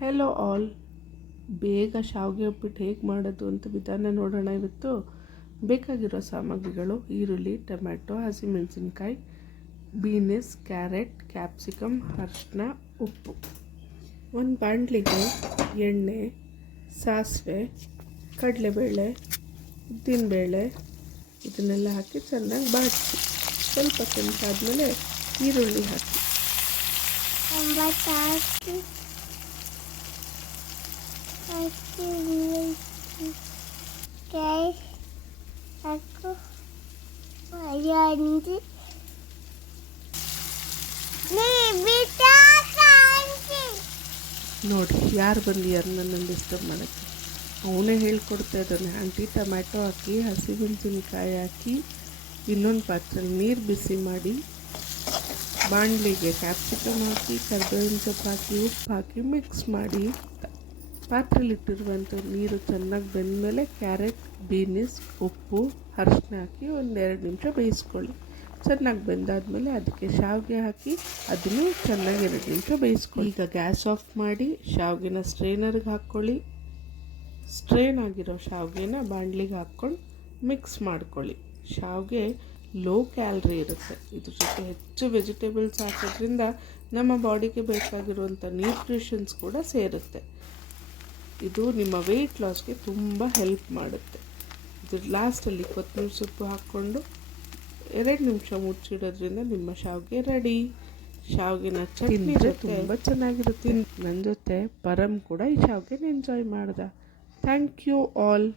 Hello all. ಬೇಗ ಶಾವಿಗೆ ಉಪ್ಪಿಟ್ಟು ಹೇಗೆ ಮಾಡೋದು ಅಂತ ವಿಧಾನ ನೋಡೋಣ ಇವತ್ತು. ಬೇಕಾಗಿರೋ ಸಾಮಗ್ರಿಗಳು: ಈರುಳ್ಳಿ, ಟೊಮ್ಯಾಟೊ, ಹಸಿಮೆಣಸಿನ್ಕಾಯಿ, ಬೀನ್ಸ್, ಕ್ಯಾರೆಟ್, ಕ್ಯಾಪ್ಸಿಕಮ್, ಅರಿಶಿನ, ಉಪ್ಪು. ಒಂದು ಬಾಣಲಿಗೆ ಎಣ್ಣೆ, ಸಾಸಿವೆ, ಕಡಲೆಬೇಳೆ, ಉದ್ದಿನಬೇಳೆ ಇದನ್ನೆಲ್ಲ ಹಾಕಿ ಚೆನ್ನಾಗಿ ಬಾಡಿಸಿ ಸ್ವಲ್ಪ ಕೆಂಪಾದಮೇಲೆ ಈರುಳ್ಳಿ ಹಾಕಿ ನೋಡಿ ಯಾರು ಬಂದಿಯಾರು ನನ್ನನ್ನು ಡಿಸ್ಟರ್ಬ್ ಮಾಡೋಕ್ಕೆ. ಅವನೇ ಹೇಳ್ಕೊಡ್ತಾ ಇದ್ದಾನೆ. ಆಂಟಿ ಟೊಮ್ಯಾಟೊ ಹಾಕಿ, ಹಸಿಮೆಣಸಿನ್ಕಾಯಿ ಹಾಕಿ, ಇನ್ನೊಂದು ಪಾತ್ರೆಯಲ್ಲಿ ನೀರು ಬಿಸಿ ಮಾಡಿ, ಬಾಣಲಿಗೆ ಕ್ಯಾಪ್ಸಿಕಮ್ ಹಾಕಿ, ಕರಿಬೇವಿನ ಸೊಪ್ಪು ಹಾಕಿ, ಉಪ್ಪು ಹಾಕಿ ಮಿಕ್ಸ್ ಮಾಡಿ, ಪಾತ್ರೆಯಲ್ಲಿಟ್ಟಿರುವಂಥ ನೀರು ಚೆನ್ನಾಗಿ ಬೆಂದಮೇಲೆ ಕ್ಯಾರೆಟ್, ಬೀನ್ಸ್, ಉಪ್ಪು, ಅರಿಶಿನ ಹಾಕಿ 1-2 ನಿಮಿಷ ಬೇಯಿಸ್ಕೊಳ್ಳಿ. ಚೆನ್ನಾಗಿ ಬೆಂದಾದಮೇಲೆ ಅದಕ್ಕೆ ಶಾವಿಗೆ ಹಾಕಿ ಅದನ್ನು ಚೆನ್ನಾಗಿ 2 ನಿಮಿಷ ಬೇಯಿಸ್ಕೊಳ್ಳಿ. ಈಗ ಗ್ಯಾಸ್ ಆಫ್ ಮಾಡಿ ಶಾವಿಗೆನ ಸ್ಟ್ರೈನರ್ಗೆ ಹಾಕ್ಕೊಳ್ಳಿ. ಸ್ಟ್ರೈನ್ ಆಗಿರೋ ಶಾವಿಗೆನ ಬಾಣಲಿಗೆ ಹಾಕ್ಕೊಂಡು ಮಿಕ್ಸ್ ಮಾಡ್ಕೊಳ್ಳಿ. ಶಾವಿಗೆ ಲೋ ಕ್ಯಾಲ್ರಿ ಇರುತ್ತೆ. ಇದ್ರ ಜೊತೆ ಹೆಚ್ಚು ವೆಜಿಟೇಬಲ್ಸ್ ಹಾಕೋದ್ರಿಂದ ನಮ್ಮ ಬಾಡಿಗೆ ಬೇಕಾಗಿರುವಂಥ ನ್ಯೂಟ್ರಿಷನ್ಸ್ ಕೂಡ ಸೇರುತ್ತೆ. ಇದು ನಿಮ್ಮ ವೆಯ್ಟ್ ಲಾಸ್ಗೆ ತುಂಬ ಹೆಲ್ಪ್ ಮಾಡುತ್ತೆ. ಇದ್ರ ಲಾಸ್ಟಲ್ಲಿ ಕೊತ್ತಂಬರಿ ಸೊಪ್ಪು ಹಾಕ್ಕೊಂಡು 2 ನಿಮಿಷ ಮುಚ್ಚಿಡೋದ್ರಿಂದ ನಿಮ್ಮ ಶಾವಿಗೆ ರೆಡಿ. ಶಾವಿಗೆನ ಚಟ್ನಿ ತುಂಬ ಚೆನ್ನಾಗಿರುತ್ತೆ. ನನ್ನ ಜೊತೆ ಪರಮ್ ಕೂಡ ಈ ಶಾವಿಗೆನ ಎಂಜಾಯ್ ಮಾಡ್ದ. Thank you all.